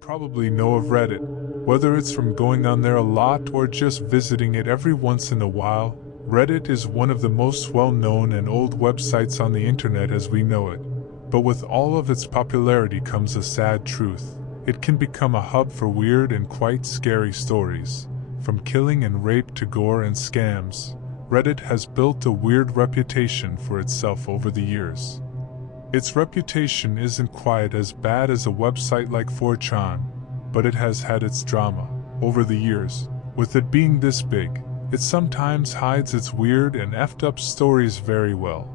probably know of Reddit. Whether it's from going on there a lot or just visiting it every once in a while, Reddit is one of the most well-known and old websites on the internet as we know it. But with all of its popularity comes a sad truth. It can become a hub for weird and quite scary stories. From killing and rape to gore and scams, Reddit has built a weird reputation for itself over the years. Its reputation isn't quite as bad as a website like 4chan, but it has had its drama over the years. With it being this big, it sometimes hides its weird and effed up stories very well.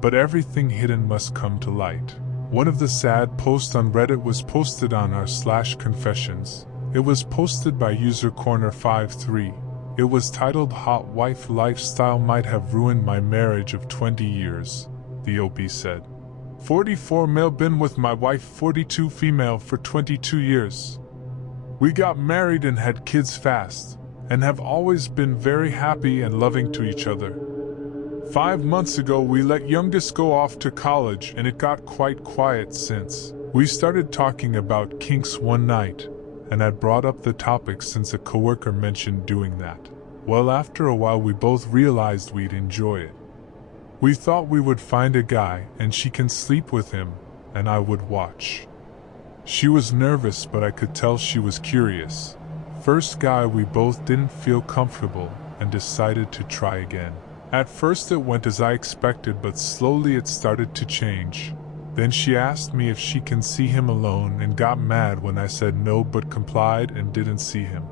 But everything hidden must come to light. One of the sad posts on Reddit was posted on r/confessions. It was posted by user Corner53. It was titled "Hot Wife Lifestyle Might Have Ruined My Marriage of 20 Years, the OP said. 44 male been with my wife 42 female for 22 years. We got married and had kids fast, and have always been very happy and loving to each other. 5 months ago we let youngest go off to college and it got quite quiet since. We started talking about kinks one night, and I brought up the topic since a coworker mentioned doing that. Well, after a while we both realized we'd enjoy it. We thought we would find a guy and she can sleep with him, and I would watch. She was nervous, but I could tell she was curious. First guy, we both didn't feel comfortable and decided to try again. At first it went as I expected, but slowly it started to change. Then she asked me if she can see him alone and got mad when I said no, but complied and didn't see him.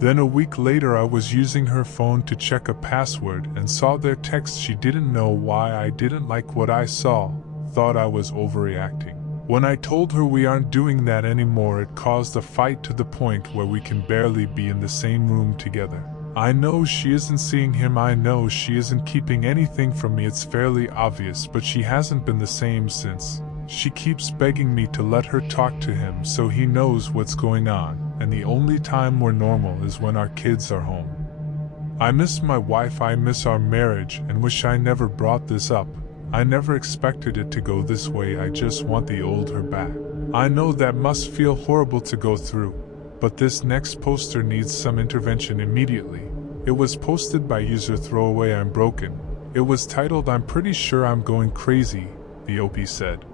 Then a week later I was using her phone to check a password and saw their text. She didn't know why I didn't like what I saw, thought I was overreacting. When I told her we aren't doing that anymore, it caused a fight to the point where we can barely be in the same room together. I know she isn't seeing him, I know she isn't keeping anything from me, it's fairly obvious, but she hasn't been the same since. She keeps begging me to let her talk to him so he knows what's going on, and the only time we're normal is when our kids are home. I miss my wife, I miss our marriage, and wish I never brought this up. I never expected it to go this way, I just want the old her back. I know that must feel horrible to go through, but this next poster needs some intervention immediately. It was posted by user Throwaway I'm Broken. It was titled "I'm Pretty Sure I'm Going Crazy," the OP said.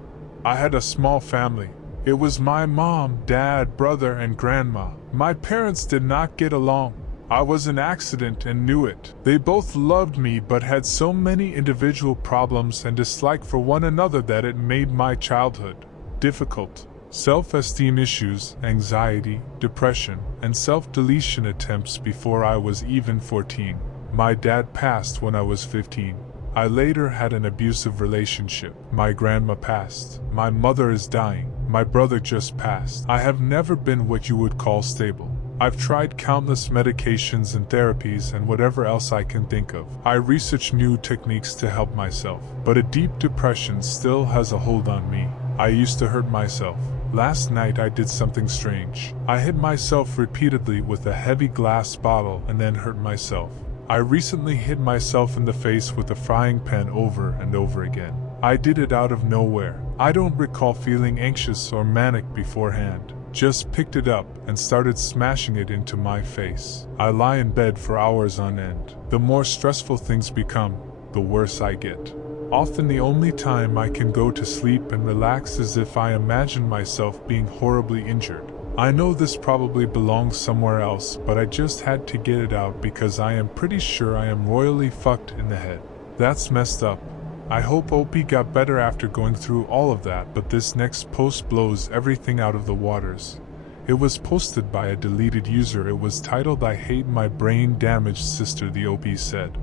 I had a small family. It was my mom, dad, brother, and grandma. My parents did not get along. I was an accident and knew it. They both loved me but had so many individual problems and dislike for one another that it made my childhood difficult. Self-esteem issues, anxiety, depression, and self-deletion attempts before I was even 14. My dad passed when I was 15. I later had an abusive relationship. My grandma passed. My mother is dying. My brother just passed. I have never been what you would call stable. I've tried countless medications and therapies and whatever else I can think of. I research new techniques to help myself, but a deep depression still has a hold on me. I used to hurt myself. Last night I did something strange. I hit myself repeatedly with a heavy glass bottle and then hurt myself. I recently hit myself in the face with a frying pan over and over again. I did it out of nowhere. I don't recall feeling anxious or manic beforehand. Just picked it up and started smashing it into my face. I lie in bed for hours on end. The more stressful things become, the worse I get. Often the only time I can go to sleep and relax is if I imagine myself being horribly injured. I know this probably belongs somewhere else, but I just had to get it out because I am pretty sure I am royally fucked in the head. That's messed up. I hope OP got better after going through all of that, but this next post blows everything out of the waters. It was posted by a deleted user. It was titled "I Hate My Brain Damaged Sister," the OP said.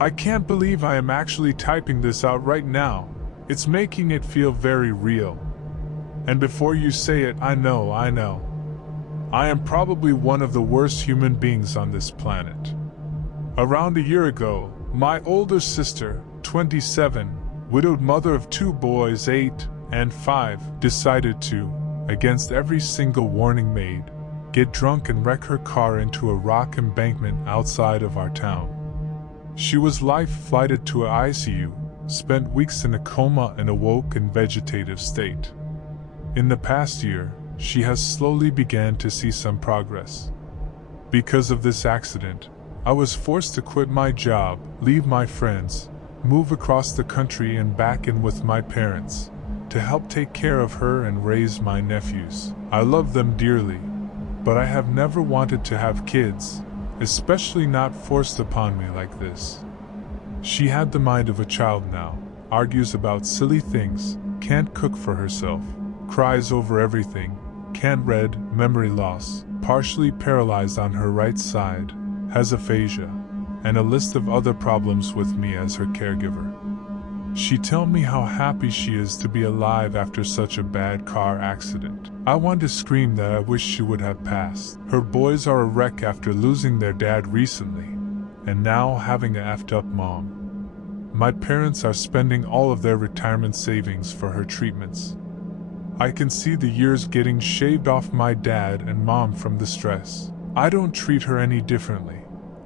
I can't believe I am actually typing this out right now. It's making it feel very real. And before you say it, I know. I am probably one of the worst human beings on this planet. Around a year ago, my older sister, 27, widowed mother of 2 boys, 8 and 5, decided to, against every single warning made, get drunk and wreck her car into a rock embankment outside of our town. She was life-flighted to an ICU, spent weeks in a coma and awoke in vegetative state. In the past year, she has slowly began to see some progress. Because of this accident, I was forced to quit my job, leave my friends, move across the country and back in with my parents, to help take care of her and raise my nephews. I love them dearly, but I have never wanted to have kids, especially not forced upon me like this. She had the mind of a child now, argues about silly things, can't cook for herself, cries over everything, can't read, memory loss, partially paralyzed on her right side, has aphasia, and a list of other problems with me as her caregiver. She told me how happy she is to be alive after such a bad car accident. I want to scream that I wish she would have passed. Her boys are a wreck after losing their dad recently, and now having a effed up mom. My parents are spending all of their retirement savings for her treatments. I can see the years getting shaved off my dad and mom from the stress. I don't treat her any differently.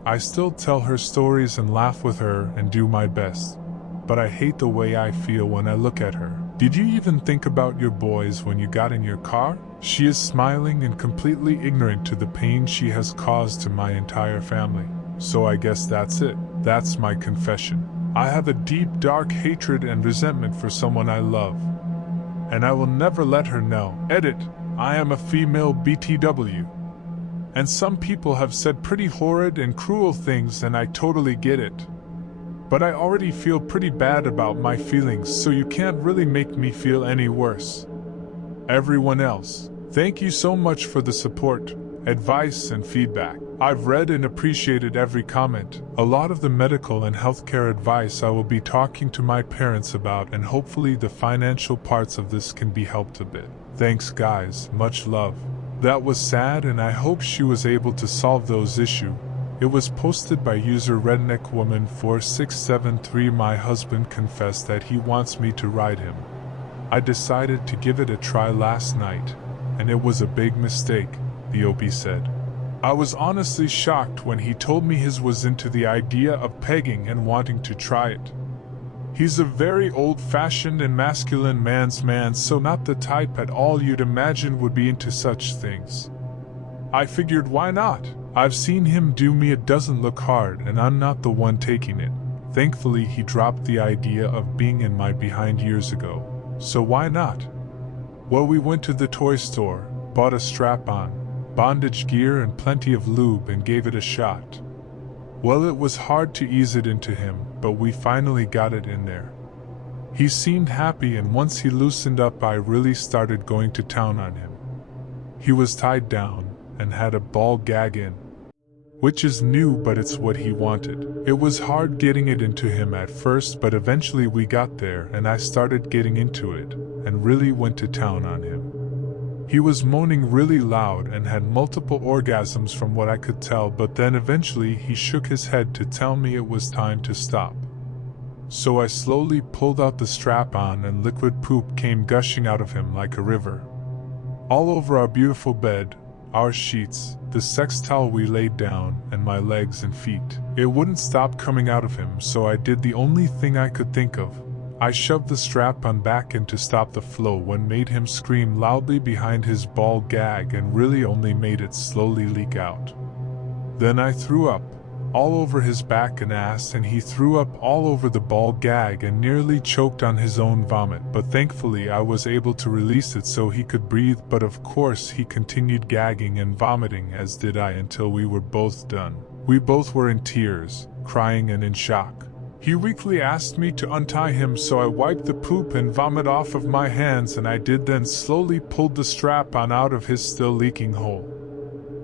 I still tell her stories and laugh with her and do my best. But I hate the way I feel when I look at her. Did you even think about your boys when you got in your car? She is smiling and completely ignorant to the pain she has caused to my entire family. So I guess that's it. That's my confession. I have a deep, dark hatred and resentment for someone I love. And I will never let her know. Edit, I am a female BTW. And some people have said pretty horrid and cruel things and I totally get it. But I already feel pretty bad about my feelings, so you can't really make me feel any worse. Everyone else, thank you so much for the support, advice and feedback. I've read and appreciated every comment. A lot of the medical and healthcare advice I will be talking to my parents about, and hopefully the financial parts of this can be helped a bit. Thanks guys, much love. That was sad and I hope she was able to solve those issues. It was posted by user redneckwoman4673. My husband confessed that he wants me to ride him. I decided to give it a try last night, and it was a big mistake, the OP said. I was honestly shocked when he told me his was into the idea of pegging and wanting to try it. He's a very old-fashioned and masculine man's man, so not the type at all you'd imagine would be into such things. I figured why not? I've seen him do me. It doesn't look hard and I'm not the one taking it. Thankfully he dropped the idea of being in my behind years ago. So why not? Well, we went to the toy store, bought a strap-on, bondage gear and plenty of lube and gave it a shot. Well, it was hard to ease it into him, but we finally got it in there. He seemed happy and once he loosened up I really started going to town on him. He was tied down and had a ball gag in, which is new but it's what he wanted. It was hard getting it into him at first, but eventually we got there and I started getting into it and really went to town on him. He was moaning really loud and had multiple orgasms from what I could tell, but then eventually he shook his head to tell me it was time to stop. So I slowly pulled out the strap-on and liquid poop came gushing out of him like a river. All over our beautiful bed, our sheets, the sex towel we laid down, and my legs and feet. It wouldn't stop coming out of him, so I did the only thing I could think of. I shoved the strap-on back in to stop the flow, when made him scream loudly behind his ball gag and really only made it slowly leak out. Then I threw up, all over his back and ass, and he threw up all over the ball gag and nearly choked on his own vomit, but thankfully I was able to release it so he could breathe, but of course he continued gagging and vomiting, as did I, until we were both done. We both were in tears, crying and in shock. He weakly asked me to untie him, so I wiped the poop and vomit off of my hands, and I did, then slowly pulled the strap-on out of his still leaking hole.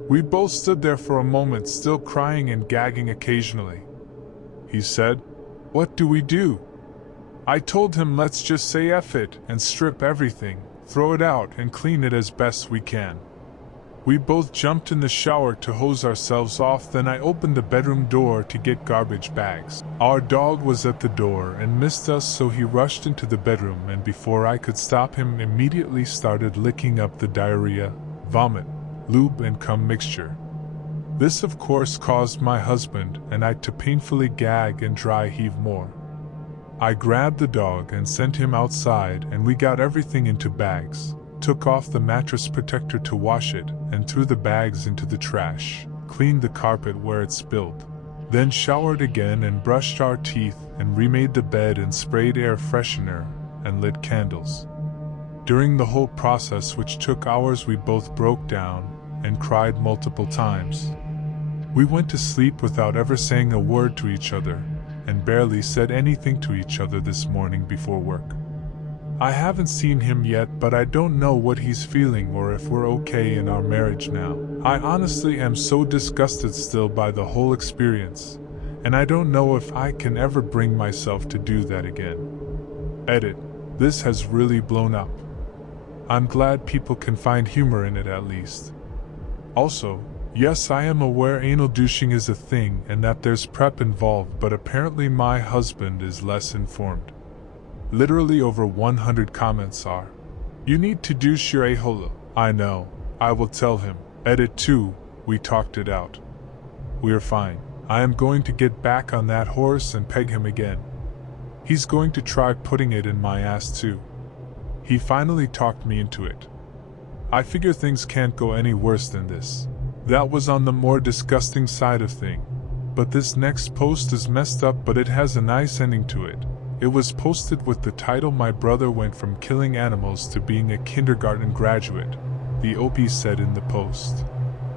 We both stood there for a moment, still crying and gagging occasionally. He said, "What do we do?" I told him let's just say F it and strip everything, throw it out and clean it as best we can. We both jumped in the shower to hose ourselves off, then I opened the bedroom door to get garbage bags. Our dog was at the door and missed us, so he rushed into the bedroom, and before I could stop him immediately started licking up the diarrhea, vomit, lube and cum mixture. This of course caused my husband and I to painfully gag and dry heave more. I grabbed the dog and sent him outside, and we got everything into bags, took off the mattress protector to wash it, and threw the bags into the trash, cleaned the carpet where it spilled, then showered again and brushed our teeth and remade the bed and sprayed air freshener and lit candles. During the whole process, which took hours, we both broke down and cried multiple times. We went to sleep without ever saying a word to each other, and barely said anything to each other this morning before work. I haven't seen him yet, but I don't know what he's feeling or if we're okay in our marriage now. I honestly am so disgusted still by the whole experience, and I don't know if I can ever bring myself to do that again. Edit. This has really blown up. I'm glad people can find humor in it at least. Also, yes, I am aware anal douching is a thing and that there's prep involved, but apparently my husband is less informed. Literally over 100 comments are, "You need to douche your a-hole." I know, I will tell him. Edit 2, we talked it out. We're fine. I am going to get back on that horse and peg him again. He's going to try putting it in my ass too. He finally talked me into it. I figure things can't go any worse than this. That was on the more disgusting side of thing. But this next post is messed up, but it has a nice ending to it. It was posted with the title, "My brother went from killing animals to being a kindergarten graduate." The OP said in the post,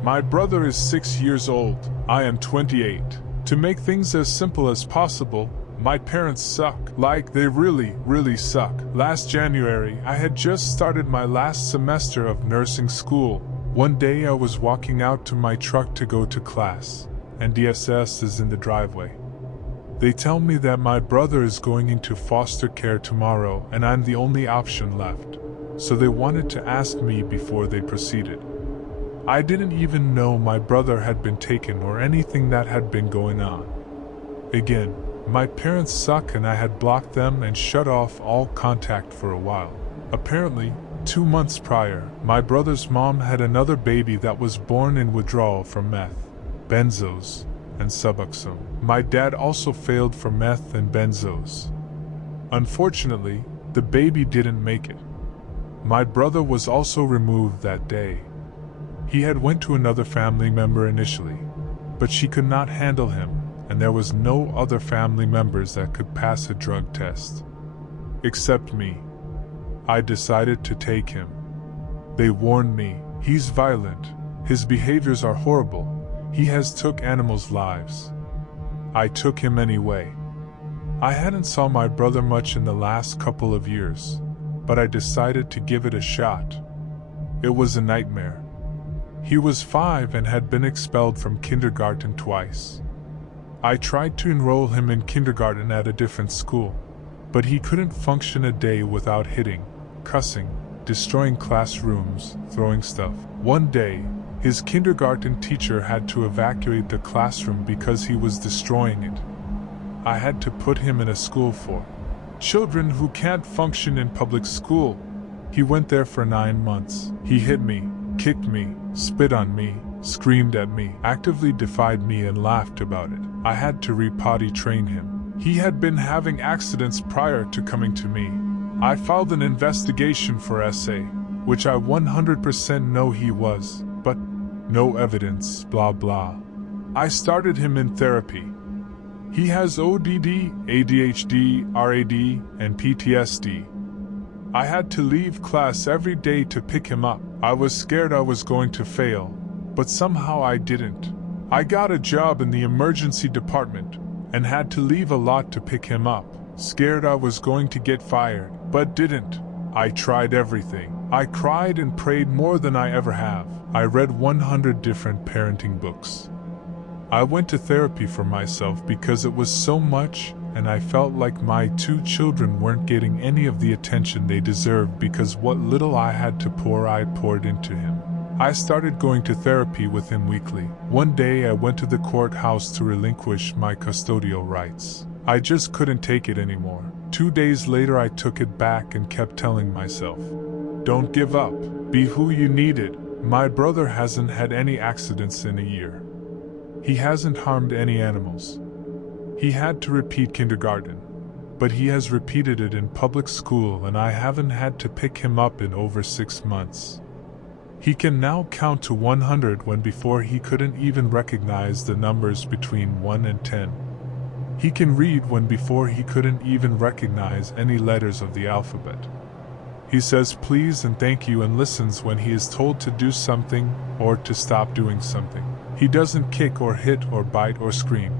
"My brother is 6 years old. I am 28. To make things as simple as possible, my parents suck. Like, they really, really suck. Last January, I had just started my last semester of nursing school. One day I was walking out to my truck to go to class, and DSS is in the driveway. They tell me that my brother is going into foster care tomorrow and I'm the only option left, so they wanted to ask me before they proceeded. I didn't even know my brother had been taken or anything that had been going on. Again, my parents suck and I had blocked them and shut off all contact for a while. Apparently, 2 months prior, my brother's mom had another baby that was born in withdrawal from meth, benzos, and Suboxone. My dad also failed for meth and benzos. Unfortunately, the baby didn't make it. My brother was also removed that day. He had went to another family member initially, but she could not handle him, and there was no other family members that could pass a drug test. Except me. I decided to take him. They warned me, he's violent, his behaviors are horrible, he has took animals' lives. I took him anyway. I hadn't saw my brother much in the last couple of years, but I decided to give it a shot. It was a nightmare. He was 5 and had been expelled from kindergarten twice. I tried to enroll him in kindergarten at a different school, but he couldn't function a day without hitting, cussing, destroying classrooms, throwing stuff. One day, his kindergarten teacher had to evacuate the classroom because he was destroying it. I had to put him in a school for children who can't function in public school. He went there for 9 months. He hit me, kicked me, spit on me, screamed at me, actively defied me and laughed about it. I had to re-potty train him. He had been having accidents prior to coming to me. I filed an investigation for SA, which I 100% know he was, but no evidence, blah blah. I started him in therapy. He has ODD, ADHD, RAD, and PTSD. I had to leave class every day to pick him up. I was scared I was going to fail, but somehow I didn't. I got a job in the emergency department and had to leave a lot to pick him up, scared I was going to get fired, but didn't. I tried everything. I cried and prayed more than I ever have. I read 100 different parenting books. I went to therapy for myself because it was so much, and I felt like my 2 children weren't getting any of the attention they deserved because what little I had to pour I poured into him. I started going to therapy with him weekly. One day I went to the courthouse to relinquish my custodial rights. I just couldn't take it anymore. 2 days later I took it back and kept telling myself, "Don't give up, be who you needed." My brother hasn't had any accidents in a year. He hasn't harmed any animals. He had to repeat kindergarten, but he has repeated it in public school and I haven't had to pick him up in over 6 months. He can now count to 100 when before he couldn't even recognize the numbers between 1 and 10. He can read when before he couldn't even recognize any letters of the alphabet. He says please and thank you and listens when he is told to do something or to stop doing something. He doesn't kick or hit or bite or scream.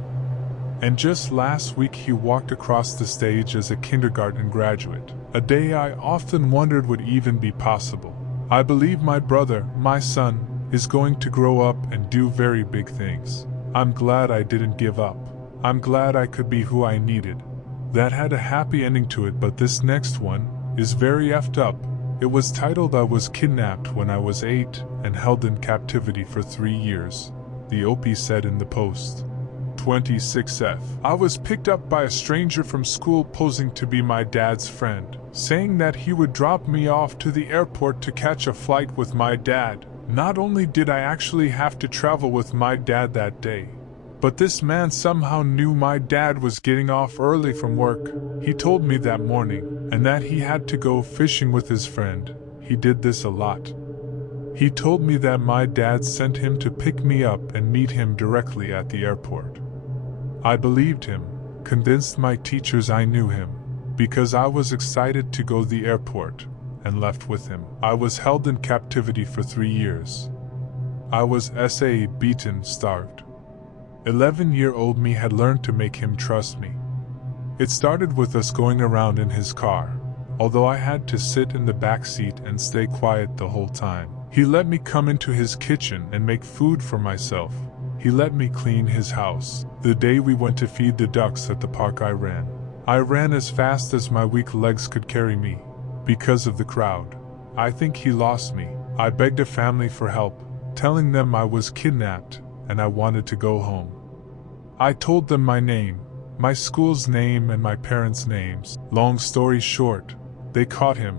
And just last week he walked across the stage as a kindergarten graduate, a day I often wondered would even be possible. I believe my brother, my son, is going to grow up and do very big things. I'm glad I didn't give up. I'm glad I could be who I needed. That had a happy ending to it, but this next one is very effed up. It was titled I was kidnapped when I was 8 and held in captivity for 3 years, the OP said in the post. 26F. I was picked up by a stranger from school posing to be my dad's friend, saying that he would drop me off to the airport to catch a flight with my dad. Not only did I actually have to travel with my dad that day, but this man somehow knew my dad was getting off early from work. He told me that morning, and that he had to go fishing with his friend. He did this a lot. He told me that my dad sent him to pick me up and meet him directly at the airport. I believed him, convinced my teachers I knew him, because I was excited to go to the airport, and left with him. I was held in captivity for 3 years. I was beaten, starved. 11-year-old me had learned to make him trust me. It started with us going around in his car, although I had to sit in the back seat and stay quiet the whole time. He let me come into his kitchen and make food for myself. He let me clean his house. The day we went to feed the ducks at the park I ran. I ran as fast as my weak legs could carry me, because of the crowd. I think he lost me. I begged a family for help, telling them I was kidnapped and I wanted to go home. I told them my name, my school's name and my parents' names. Long story short, they caught him.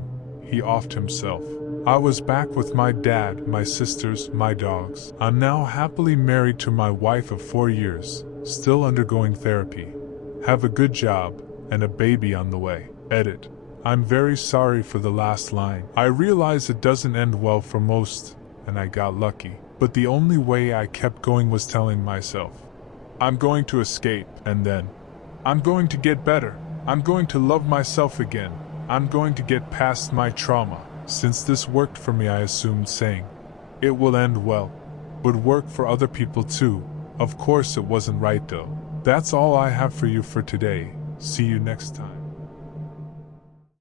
He offed himself. I was back with my dad, my sisters, my dogs. I'm now happily married to my wife of 4 years, still undergoing therapy. Have a good job, and a baby on the way. Edit. I'm very sorry for the last line. I realize it doesn't end well for most, and I got lucky. But the only way I kept going was telling myself, I'm going to escape, and then I'm going to get better. I'm going to love myself again. I'm going to get past my trauma. Since this worked for me, I assumed saying, it will end well, would work for other people too. Of course it wasn't right though. That's all I have for you for today. See you next time.